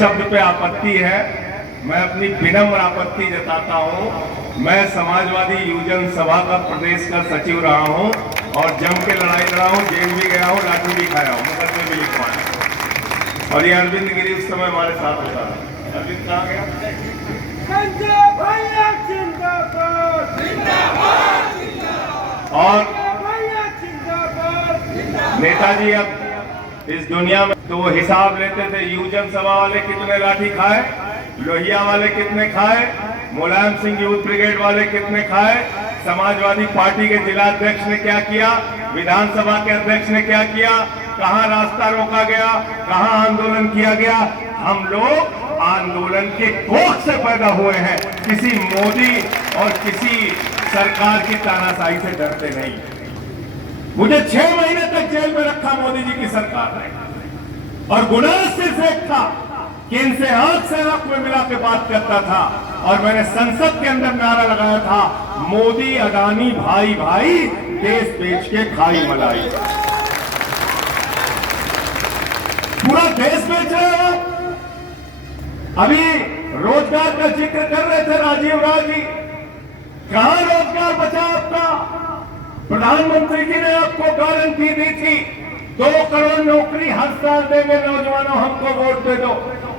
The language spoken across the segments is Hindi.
शब्द पे आपत्ति है, मैं अपनी विनम्र आपत्ति जताता हूँ। मैं समाजवादी युवजन सभा का प्रदेश का सचिव रहा हूँ और जम के लड़ाई लड़ा हूँ, जेल भी गया हूँ, लाठी भी खाया हूँ, मुकदमे भी लिखवाए। और ये अरविंद गिरी उस समय हमारे साथ होता था। अरविंद कहाँ गया? और नेताजी अब इस दुनिया में तो वो हिसाब लेते थे, युवजन सभा वाले कितने लाठी खाए, लोहिया वाले कितने खाए, मुलायम सिंह यूथ ब्रिगेड वाले कितने खाए, समाजवादी पार्टी के जिला अध्यक्ष ने क्या किया, विधानसभा के अध्यक्ष ने क्या किया, कहां रास्ता रोका गया, कहां आंदोलन किया गया। हम लोग आंदोलन के कोख से पैदा हुए हैं, किसी मोदी और किसी सरकार की तानाशाही से डरते नहीं। मुझे 6 महीने तक जेल में रखा मोदी जी की सरकार ने, और गुनाह सिर्फ एक था कि इनसे आंख से आंख में मिला के बात करता था। और मैंने संसद के अंदर नारा लगाया था, मोदी अडानी भाई भाई, देश बेच के खाई मलाई। पूरा देश बेच रहे हो। अभी रोजगार का जिक्र कर रहे थे राजीव राज जी, कहां रोजगार बचा आपका? प्रधानमंत्री जी ने आपको गारंटी दी थी 2 करोड़ नौकरी हर साल देंगे नौजवानों, हमको वोट दे दो।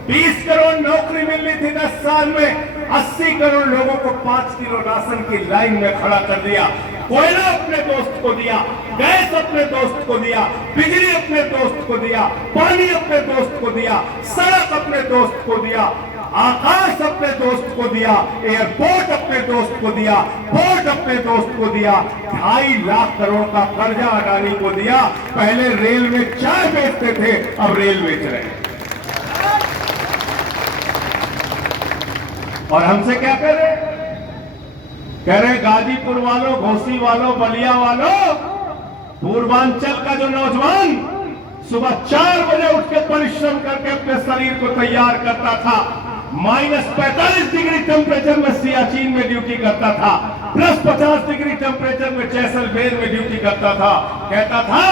20 करोड़ नौकरी मिलनी थी 10 साल में, 80 करोड़ लोगों को 5 किलो राशन की लाइन में खड़ा कर दिया। कोयला अपने दोस्त को दिया, गैस अपने दोस्त को दिया, बिजली अपने दोस्त को दिया, पानी अपने दोस्त को दिया, सड़क अपने दोस्त को दिया, आकाश अपने दोस्त को दिया, एयरपोर्ट अपने दोस्त को दिया, पोर्ट अपने दोस्त को दिया। 2.5 लाख करोड़ का कर्जा अडानी को दिया। पहले रेल में चाय बेचते थे, अब रेल बेच रहे हैं। और हमसे क्या कह रहे? कह रहे गाजीपुर वालों, घोसी वालों, बलिया वालों, पूर्वांचल का जो नौजवान सुबह 4 बजे उठ के परिश्रम करके अपने शरीर को तैयार करता था, -45 डिग्री टेम्परेचर में सियाचिन में ड्यूटी करता था, +50 डिग्री टेम्परेचर में जैसलमेर में ड्यूटी करता था, कहता था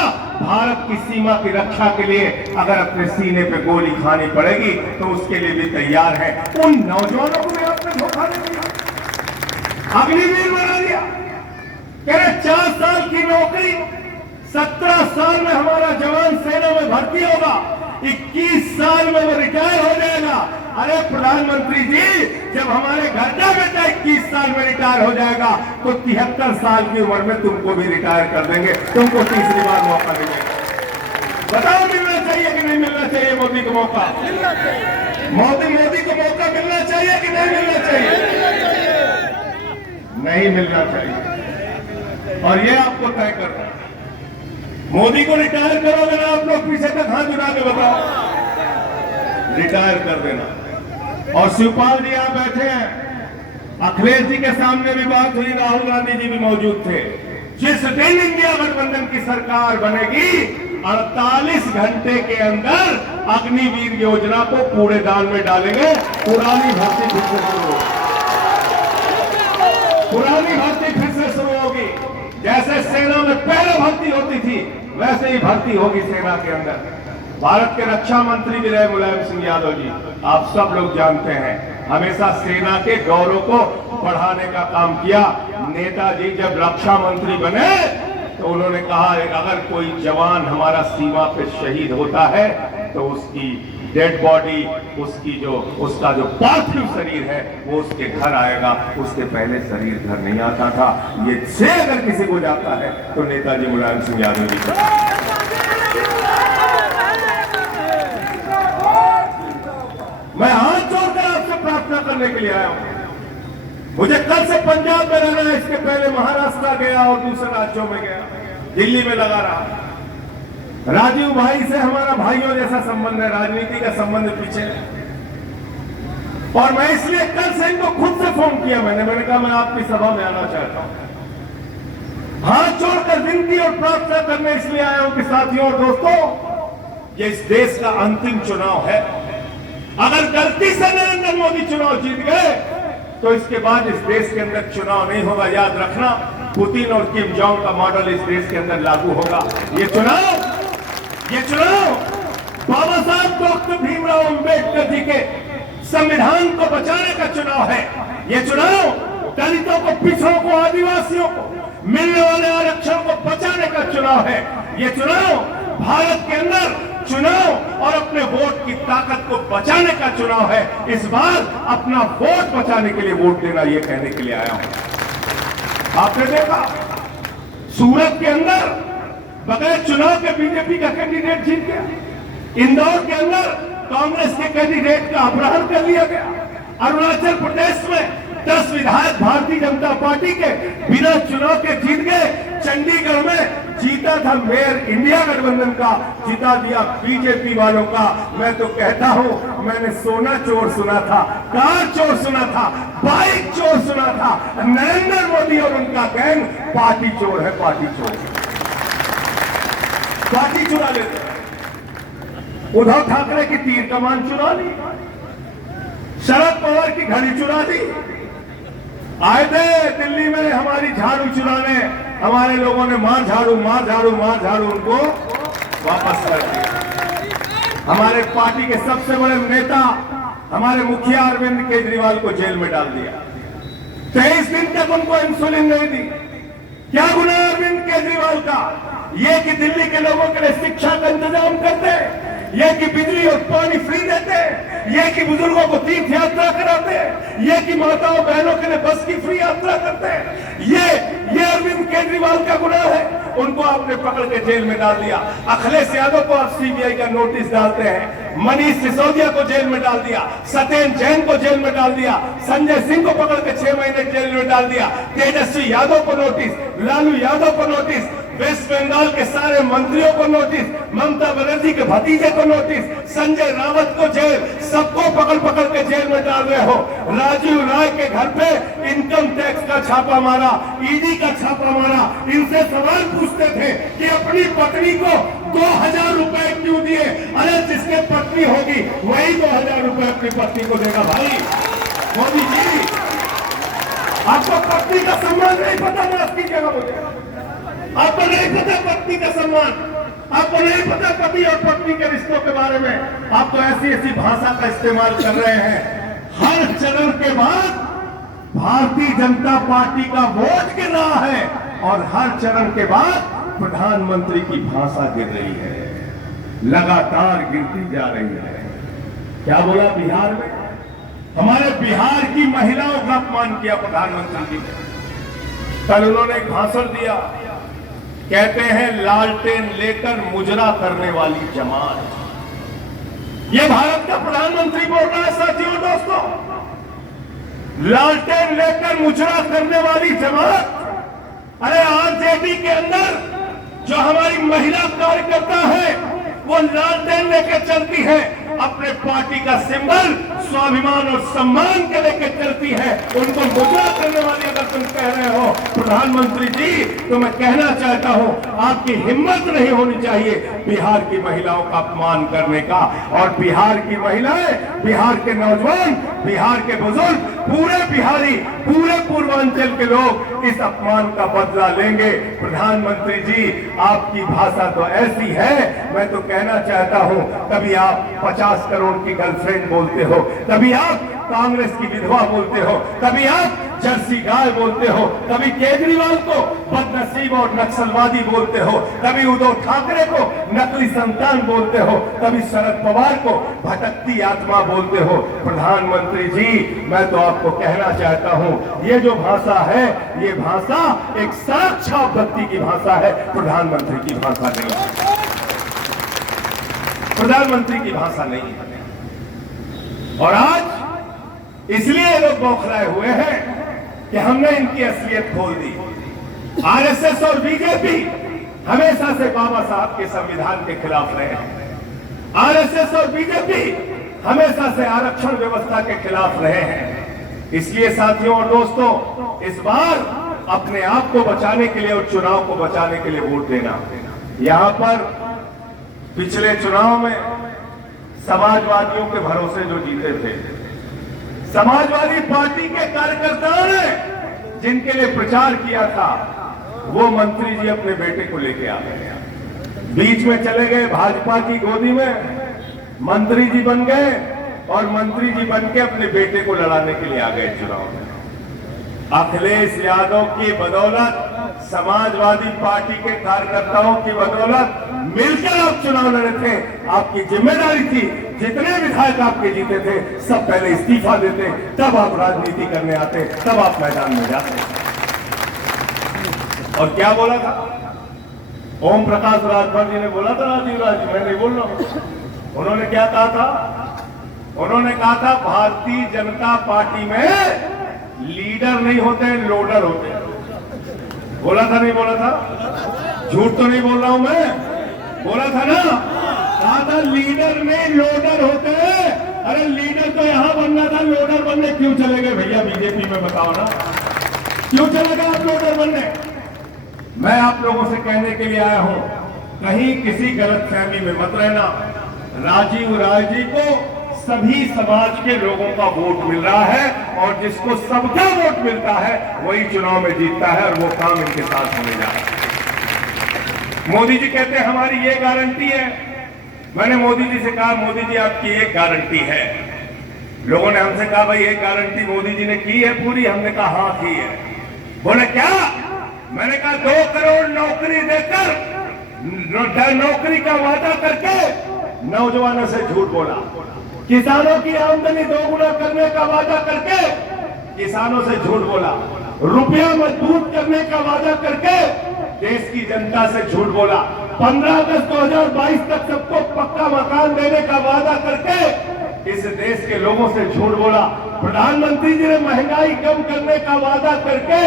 भारत की सीमा की रक्षा के लिए अगर अपने सीने पे गोली खानी पड़ेगी तो उसके लिए भी तैयार है। उन नौजवानों को भी आपने धोखा दे दिया, अग्निवीर बना दिया। कह रहे 4 साल की नौकरी, 17 साल में हमारा जवान सेना में भर्ती होगा, 21 साल में वो रिटायर हो जाएगा। अरे प्रधानमंत्री जी, जब हमारे घर का बेटा 21 साल में रिटायर हो जाएगा तो 73 साल की उम्र में तुमको भी रिटायर कर देंगे, तुमको तीसरी बार मौका मिलेगा। बताओ मिलना चाहिए कि नहीं मिलना चाहिए मोदी को मौका? मोदी को मौका मिलना चाहिए कि नहीं मिलना चाहिए? नहीं मिलना चाहिए। और ये आपको तय करना है। मोदी को रिटायर करोगे ना आप लोग, पीछे तक हाथ उठा के बताओ, रिटायर कर देना। और शिवपाल जी यहां बैठे हैं, अखिलेश जी के सामने भी बात हुई, राहुल गांधी जी भी मौजूद थे। जिस दिन इंडिया गठबंधन की सरकार बनेगी, 48 घंटे के अंदर अग्निवीर योजना को कूड़ेदान में डालेंगे। पुरानी भर्ती फिर से शुरू होगी। जैसे सेना में पहले भर्ती होती थी, वैसे ही भर्ती होगी सेना के अंदर। भारत के रक्षा मंत्री भी रहे मुलायम सिंह यादव जी, आप सब लोग जानते हैं, हमेशा सेना के गौरव को बढ़ाने का काम किया। नेताजी जब रक्षा मंत्री बने तो उन्होंने कहा अगर कोई जवान हमारा सीमा पे शहीद होता है तो उसकी डेड बॉडी, उसका जो पार्थिव शरीर है वो उसके घर आएगा, उसके पहले शरीर घर नहीं आता था। ये से अगर किसी को जाता है तो नेताजी मुलायम सिंह यादव जी को। मैं हाथ जोड़कर आपसे प्रार्थना करने के लिए आया हूं। मुझे कल से पंजाब में रहना है, इसके पहले महाराष्ट्र गया और दूसरे राज्यों में गया, दिल्ली में लगा रहा। राजीव भाई से हमारा भाइयों जैसा संबंध है, राजनीति का संबंध पीछे। और मैं इसलिए कल से इनको खुद से फोन किया, मैंने कहा मैं आपकी सभा में आना चाहता हूं। हाथ जोड़कर विनती और प्रार्थना करने इसलिए आया हूं कि साथियों और दोस्तों, ये इस देश का अंतिम चुनाव है। अगर गलती से नरेंद्र मोदी चुनाव जीत गए तो इसके बाद इस देश के अंदर चुनाव नहीं होगा। याद रखना, पुतिन और किम जोंग का मॉडल इस देश के अंदर लागू होगा। ये चुनाव बाबा साहब डॉक्टर भीमराव अंबेडकर जी के संविधान को बचाने का चुनाव है। ये चुनाव दलितों को, पिछड़ों को, आदिवासियों को मिलने वाले आरक्षण को बचाने का चुनाव है। ये चुनाव भारत के अंदर चुनाव और अपने वोट की ताकत को बचाने का चुनाव है। इस बार अपना वोट बचाने के लिए वोट देना, ये कहने के लिए आया हूं। आपने देखा सूरत के अंदर बगैर चुनाव के बीजेपी का कैंडिडेट जीत गया। इंदौर के अंदर कांग्रेस के कैंडिडेट का अपहरण कर लिया गया। अरुणाचल प्रदेश में 10 विधायक भारतीय जनता पार्टी के बिना चुनाव के जीत गए। चंडीगढ़ में जीता था मेयर इंडिया गठबंधन का, जिता दिया बीजेपी वालों का। मैं तो कहता हूं, मैंने सोना चोर सुना था, कार चोर सुना था, बाइक चोर सुना था। नरेंद्र मोदी और उनका गैंग पार्टी चोर है, पार्टी चोर, पार्टी चुरा लेते। उद्धव ठाकरे की तीर कमान चुरा ली, शरद पवार की घड़ी चुरा दी। आए थे दिल्ली में हमारी झाड़ू चुराने, हमारे लोगों ने मार झाड़ू मार झाड़ू मार झाड़ू उनको वापस कर दिया। हमारे पार्टी के सबसे बड़े नेता, हमारे मुखिया अरविंद केजरीवाल को जेल में डाल दिया। 23 दिन तक उनको इंसुलिन नहीं दी। क्या गुनाह अरविंद केजरीवाल का? ये कि दिल्ली के लोगों के लिए शिक्षा का इंतजाम करते, ये कि बिजली और पानी फ्री देते, ये कि बुजुर्गों को तीर्थ यात्रा कराते, ये कि माताओं बहनों के लिए बस की फ्री यात्रा करते, ये अरविंद केजरीवाल का गुनाह है। उनको आपने पकड़ के जेल में डाल दिया। अखिलेश यादव को आप सीबीआई का नोटिस डालते हैं, मनीष सिसोदिया को जेल में डाल दिया, सत्येंद्र जैन को जेल में डाल दिया, संजय सिंह को पकड़ के 6 महीने जेल में डाल दिया, तेजस्वी यादव को नोटिस, लालू यादव को नोटिस, वेस्ट बंगाल के सारे मंत्रियों को नोटिस, ममता बनर्जी के भतीजे को नोटिस, संजय रावत को जेल, सबको पकड़ पकड़ के जेल में डाल रहे हो। राजीव राय के घर पे इनकम टैक्स का छापा मारा, ईडी का छापा मारा। इनसे सवाल पूछते थे कि अपनी पत्नी को 2000 रुपए क्यों दिए? अरे जिसके पत्नी होगी वही 2000 रुपए अपनी पत्नी को देगा। भाई मोदी जी, आपको पत्नी का सम्मान नहीं पता, मैं आपकी जगह बोलेगा। आपको नहीं पता पत्नी का सम्मान, आपको नहीं पता पति और पत्नी के रिश्तों के बारे में। आप तो ऐसी ऐसी भाषा का इस्तेमाल कर रहे हैं। हर चरण के बाद भारतीय जनता पार्टी का वोट गिर रहा है और हर चरण के बाद प्रधानमंत्री की भाषा गिर रही है, लगातार गिरती जा रही है। क्या बोला बिहार में? हमारे बिहार की महिलाओं का अपमान किया प्रधानमंत्री जी ने। कल उन्होंने एक भाषण दिया, कहते हैं लालटेन लेकर मुजरा करने वाली जमात। ये भारत का प्रधानमंत्री बोल रहा है साथियों, दोस्तों। लालटेन लेकर मुजरा करने वाली जमात। अरे आरजेडी के अंदर जो हमारी महिला कार्यकर्ता है वो लालटेन लेकर चलती है, अपने पार्टी का सिंबल स्वाभिमान और सम्मान के लेकर चलती है। उनको मुजरा करने वाली अगर तुम कह रहे हो प्रधानमंत्री जी, तो मैं कहना चाहता हूं आपकी हिम्मत नहीं होनी चाहिए बिहार की महिलाओं का अपमान करने का। और बिहार की महिलाएं, बिहार के नौजवान, बिहार के बुजुर्ग, पूरे बिहारी, पूरे पूर्वांचल के लोग इस अपमान का बदला लेंगे। प्रधानमंत्री जी, आपकी भाषा तो ऐसी है, मैं तो कहना चाहता हूं, कभी आप 50 करोड़ की गर्लफ्रेंड बोलते हो, कभी आप कांग्रेस की विधवा बोलते हो, कभी आप जर्सी गाय बोलते हो, कभी केजरीवाल को बदनसीब और नक्सलवादी बोलते हो, कभी उद्धव ठाकरे को नकली संतान बोलते हो, कभी शरद पवार को भटकती आत्मा बोलते हो। प्रधानमंत्री जी, मैं तो आपको कहना चाहता हूं, ये जो भाषा है, ये भाषा एक साक्षात व्यक्ति की भाषा है, प्रधानमंत्री की भाषा नहीं है, प्रधानमंत्री की भाषा नहीं है। और आज इसलिए लोग बौखलाए हुए हैं कि हमने इनकी असलियत खोल दी। आरएसएस और बीजेपी हमेशा से बाबा साहब के संविधान के खिलाफ रहे हैं। आरएसएस और बीजेपी हमेशा से आरक्षण व्यवस्था के खिलाफ रहे हैं। इसलिए साथियों और दोस्तों, इस बार अपने आप को बचाने के लिए और चुनाव को बचाने के लिए वोट देना। यहां पर पिछले चुनाव में समाजवादियों के भरोसे जो जीते थे, समाजवादी पार्टी के कार्यकर्ताओं ने जिनके लिए प्रचार किया था, वो मंत्री जी अपने बेटे को लेके आ गए, बीच में चले गए भाजपा की गोदी में मंत्री जी बन गए और मंत्री जी बन के अपने बेटे को लड़ाने के लिए आ गए चुनाव में। अखिलेश यादव की बदौलत, समाजवादी पार्टी के कार्यकर्ताओं की बदौलत मिलकर आप चुनाव लड़े थे। आपकी जिम्मेदारी थी, जितने विधायक आपके जीते थे सब पहले इस्तीफा देते, तब आप राजनीति करने आते, तब आप मैदान में जाते। और क्या बोला था ओम प्रकाश राजभर जी ने? बोला था राजीव राज, मैं नहीं बोल रहा हूं। उन्होंने क्या कहा था? उन्होंने कहा था भारतीय जनता पार्टी में लीडर नहीं होते, लोडर होते हैं। बोला था नहीं बोला था? झूठ तो नहीं बोल रहा हूं मैं, बोला था ना? कहा था लीडर नहीं लोडर होते हैं। अरे लीडर तो यहां बनना था, लोडर बनने क्यों चले गए भैया बीजेपी में? बताओ ना, क्यों चले गए आप लोडर बनने? मैं आप लोगों से कहने के लिए आया हूं, कहीं किसी गलतफहमी में मत रहना। राजीव राय जी को सभी समाज के लोगों का वोट मिल रहा है और जिसको सबका वोट मिलता है वही चुनाव में जीतता है, और वो काम इनके साथ होने जा रहा है। मोदी जी कहते हैं हमारी ये गारंटी है। मैंने मोदी जी से कहा, मोदी जी आपकी एक गारंटी है। लोगों ने हमसे कहा भाई एक गारंटी मोदी जी ने की है पूरी? हमने कहा हाँ की है। बोले क्या? मैंने कहा 2 करोड़ नौकरी देकर, नौकरी का वादा करके नौजवानों से झूठ बोला। किसानों की आमदनी 2 गुना करने का वादा करके किसानों से झूठ बोला। रुपया मजबूत करने का वादा करके देश की जनता से झूठ बोला। 15 अगस्त 2022 तक सबको पक्का मकान देने का वादा करके इस देश के लोगों से झूठ बोला। प्रधानमंत्री जी ने महंगाई कम करने का वादा करके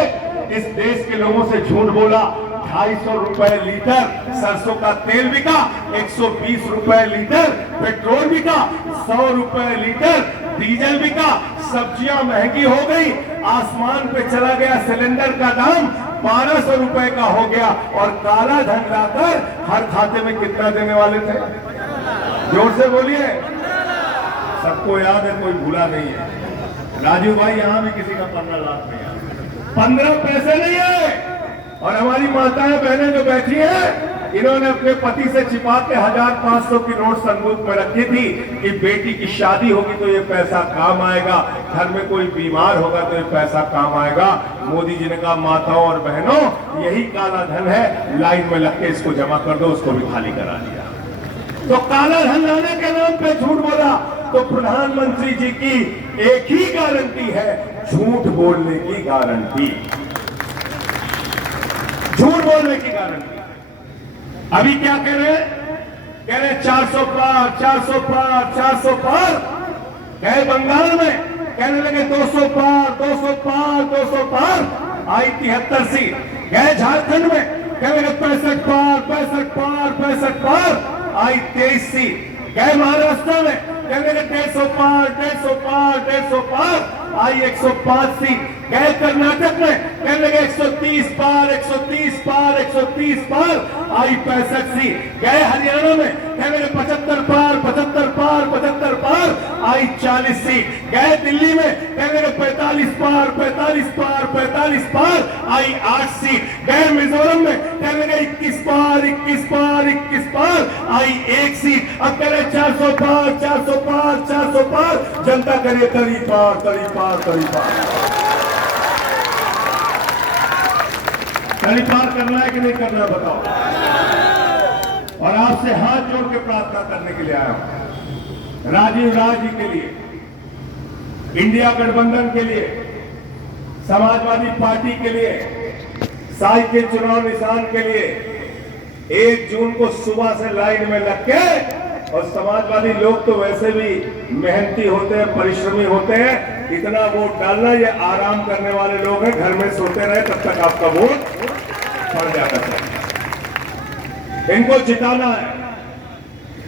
इस देश के लोगों से झूठ बोला। 250 रुपए लीटर सरसों का तेल बिका, 120 रुपए लीटर पेट्रोल बिका, 100 रुपए लीटर डीजल बिका। सब्जियां महंगी हो गई, आसमान पे चला गया सिलेंडर का दाम, 1200 रुपए का हो गया। और काला धन लाकर हर खाते में कितना देने वाले थे? जोर से बोलिए। सबको याद है, कोई भूला नहीं है। राजीव भाई यहां भी किसी का 15 लाख नहीं है, 15 पैसे नहीं है। और हमारी माताएं बहनें जो बैठी हैं, इन्होंने अपने पति से छिपा के 1500 की नोट संदूक में रखी थी कि बेटी की शादी होगी तो ये पैसा काम आएगा, घर में कोई बीमार होगा तो ये पैसा काम आएगा। मोदी जी ने कहा माताओं और बहनों यही काला धन है, लाइन में लग के इसको जमा कर दो। उसको भी खाली करा दिया। तो काला धन लाने के नाम पे झूठ बोला। तो प्रधानमंत्री जी की एक ही गारंटी है, झूठ बोलने की गारंटी, झूठ बोलने की गारंटी। अभी क्या कह रहे हैं? कह रहे 400 पार, 400 पार, 400 पार। गए बंगाल में कहने लगे 200 पार, 200 पार, 200 पार। आई 73 सीट। गए झारखंड में कहने लगे 65 पार, 65 पार, 65 पार। आई 23 सीट। गए महाराष्ट्र में कहने लगे 150 पार, 150 पार, 150 पार। आई 105 सीट। गए कर्नाटक में कहने लगे 130 पार, 130 पार, 130 पार। आई 65 सीट। गए हरियाणा में कहने लगे 75 पार, 75 पार, 75 पार। आई 40 सीट। गए दिल्ली में कहने लगे 45 पार, 45 पार, 45 पार। आई 8 सीट। गए मिजोरम में कहने लगे 21 पार, 21 पार, 21 पार। आई 1 सीट। अब कह रहे 400 पार, 400 पार, 400 पार। जनता करे तरी पार, तरी पार, तरी पार। तरी पार करना है कि नहीं करना बताओ। और आपसे हाथ जोड़ के प्रार्थना करने के लिए आया हूं, राजीव राय जी के लिए, इंडिया गठबंधन के लिए, समाजवादी पार्टी के लिए, साइकिल चुनाव निशान के लिए 1 जून को सुबह से लाइन में लग के, और समाजवादी लोग तो वैसे भी मेहनती होते हैं, परिश्रमी होते हैं, इतना वोट डालना, ये आराम करने वाले लोग हैं, घर में सोते रहे तब तक आपका वोट पड़ जाता है। इनको जिताना है।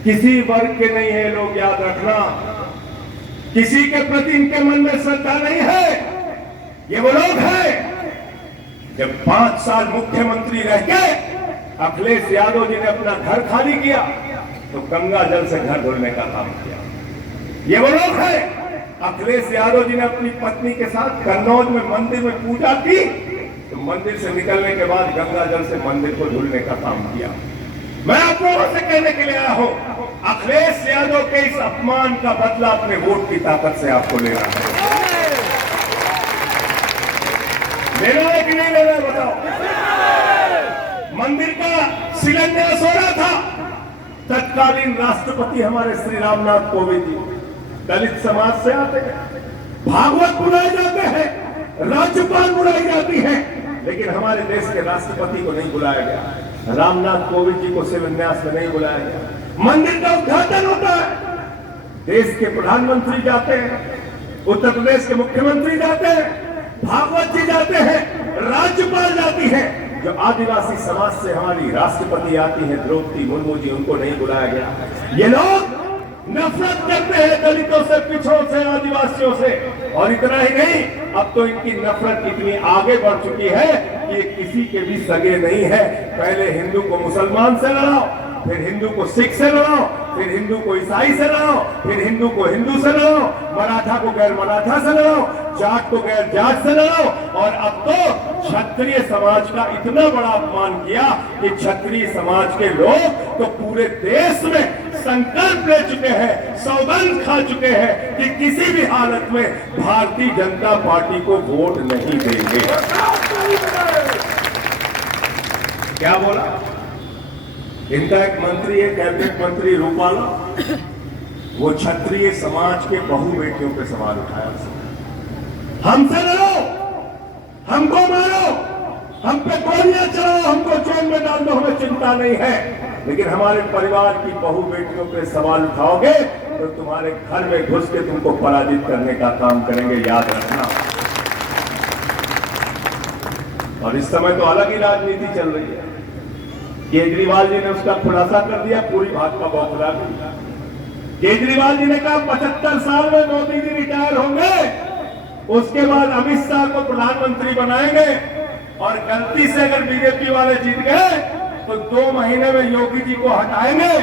किसी वर्ग के नहीं है लोग, याद रखना। किसी के प्रति इनके मन में श्रद्धा नहीं है। ये वो लोग हैं जब 5 साल मुख्यमंत्री रह के अखिलेश यादव जी ने अपना घर खाली किया तो गंगा जल से घर धुलने का काम किया। ये वो लोग हैं अखिलेश यादव जी ने अपनी पत्नी के साथ कन्नौज में मंदिर में पूजा की तो मंदिर से निकलने के बाद गंगा जल से मंदिर को धुलने का काम किया। मैं आप लोगों से कहने के लिए आया हूं, अखिलेश यादव के इस अपमान का बदला अपने वोट की ताकत से आपको लेना है। लेना है कि नहीं लेना है बताओ। मंदिर का शिलान्यास हो रहा था, तत्कालीन राष्ट्रपति हमारे श्री रामनाथ कोविंद जी दलित समाज से आते हैं, भागवत बुलाए जाते हैं, राज्यपाल बुलाई जाती है, लेकिन हमारे देश के राष्ट्रपति को नहीं बुलाया गया, रामनाथ कोविंद जी को शिलान्यास में नहीं बुलाया गया। मंदिर का उद्घाटन होता है, देश के प्रधानमंत्री जाते हैं, उत्तर प्रदेश के मुख्यमंत्री जाते हैं, भागवत जी जाते हैं, राज्यपाल जाती है, जो आदिवासी समाज से हमारी राष्ट्रपति आती है द्रौपदी मुर्मू जी, उनको नहीं बुलाया गया। ये लोग नफरत करते हैं दलितों से, पिछड़ों से, आदिवासियों से, और इतना ही नहीं, अब तो इनकी नफरत इतनी आगे बढ़ चुकी है कि किसी के भी सगे नहीं है। पहले हिंदू को मुसलमान से लड़ाओ, फिर हिंदू को सिख से लड़ाओ, फिर हिंदू को ईसाई से लड़ाओ, फिर हिंदू को हिंदू से लड़ाओ, मराठा को गैर मराठा से लड़ाओ, जाट को गैर जाट से लड़ाओ, और अब तो क्षत्रिय समाज का इतना बड़ा अपमान किया कि क्षत्रिय समाज के लोग तो पूरे देश में संकल्प ले चुके हैं, सौगंध खा चुके हैं कि किसी भी हालत में भारतीय जनता पार्टी को वोट नहीं देंगे। क्या बोला? इनका एक मंत्री है, कैबिनेट मंत्री रूपाला, वो क्षत्रिय समाज के बहु बेटियों पे सवाल उठाया। हमसे लड़ो, हमको मारो, हम पे गोलियां चलाओ, हमको जेल में डाल दो, हमें चिंता नहीं है, लेकिन हमारे परिवार की बहु बेटियों पे सवाल उठाओगे तो तुम्हारे घर में घुस के तुमको पराजित करने का काम करेंगे, याद रखना। और इस समय तो अलग ही राजनीति चल रही है। केजरीवाल जी ने उसका खुलासा कर दिया, पूरी भाजपा बौखला गई। केजरीवाल जी ने कहा 75 साल में मोदी जी रिटायर होंगे, उसके बाद अमित शाह को प्रधानमंत्री बनाएंगे, और गलती से अगर बीजेपी वाले जीत गए तो 2 महीने में योगी जी को हटाएंगे।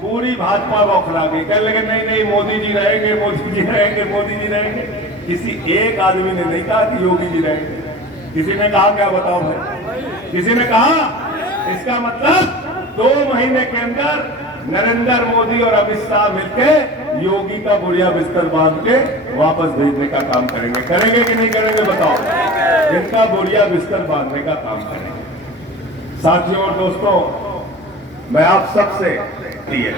पूरी भाजपा बौखला गई, कहने लगे नहीं नहीं मोदी जी रहेंगे, मोदी जी रहेंगे, मोदी जी रहेंगे। किसी एक आदमी ने नहीं कहा कि योगी जी रहेंगे। किसी ने कहा क्या बताओ भाई? किसी ने कहा? इसका मतलब 2 महीने के अंदर नरेंद्र मोदी और अमित शाह मिलकर योगी का बुढ़िया बिस्तर बांध के वापस भेजने का काम करेंगे। करेंगे कि नहीं करेंगे बताओ? इनका बुढ़िया बिस्तर बांधने का काम करेंगे। साथियों और दोस्तों, मैं आप सबसे प्रिय,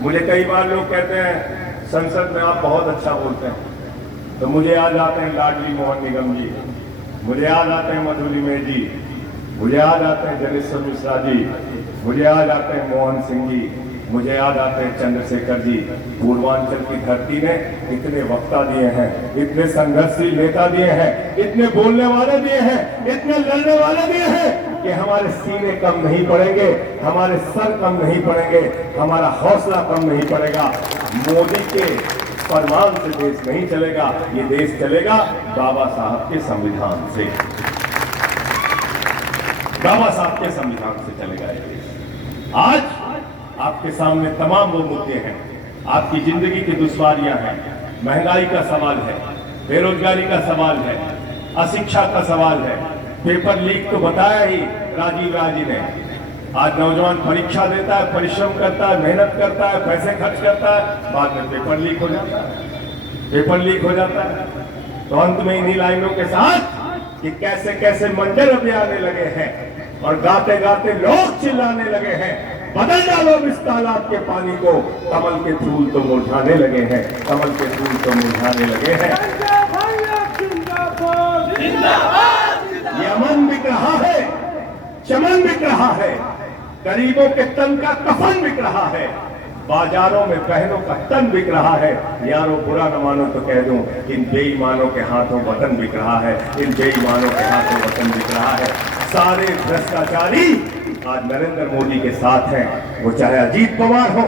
मुझे कई बार लोग कहते हैं संसद में आप बहुत अच्छा बोलते हैं, तो मुझे याद आते हैं लाडली मोहन निगम जी, मुझे याद आते हैं मधुलिमे जी, मुझे याद आते हैं जनेश्वर मिश्रा जी, मुझे याद आते हैं मोहन सिंह जी, मुझे याद आते हैं चंद्रशेखर जी। पूर्वांचल की धरती ने इतने वक्ता दिए हैं, इतने संघर्षशील नेता दिए हैं, इतने बोलने वाले दिए हैं, इतने लड़ने वाले दिए हैं कि हमारे सीने कम नहीं पड़ेंगे, हमारे सर कम नहीं पड़ेंगे, हमारा हौसला कम नहीं पड़ेगा। मोदी के फरमान से देश नहीं चलेगा, ये देश चलेगा बाबा साहब के संविधान से, बाबा साहब के संविधान से चलेगा ये देश। आज आपके सामने तमाम वो मुद्दे हैं, आपकी जिंदगी की दुश्वारियां हैं, महंगाई का सवाल है, बेरोजगारी का सवाल है, अशिक्षा का सवाल है, पेपर लीक तो बताया ही राजीव राजी ने। आज नौजवान परीक्षा देता है, परिश्रम करता है, मेहनत करता है, पैसे खर्च करता है, बाद में पेपर लीक हो जाता है, पेपर लीक हो जाता है। तो अंत में इन्हीं लाइनों के साथ कि कैसे कैसे मंजर अभी आने लगे हैं और गाते गाते लोग चिल्लाने लगे हैं, बदल डालो इस तालाब के पानी को, कमल के फूल तो मुरझाने लगे हैं, कमल के फूल तो मुरझाने लगे हैं। ये अमन बिक रहा है, चमन बिक रहा है, गरीबों के तन का कफन बिक रहा है, बाजारों में बहनों का तन बिक रहा है। यारों बुरा न मानो तो कह दूं, इन बेईमानों के हाथों वतन बिक रहा है, इन बेईमानों के हाथों वतन बिक रहा है। सारे भ्रष्टाचारी आज नरेंद्र मोदी के साथ हैं, वो चाहे अजीत पवार हो,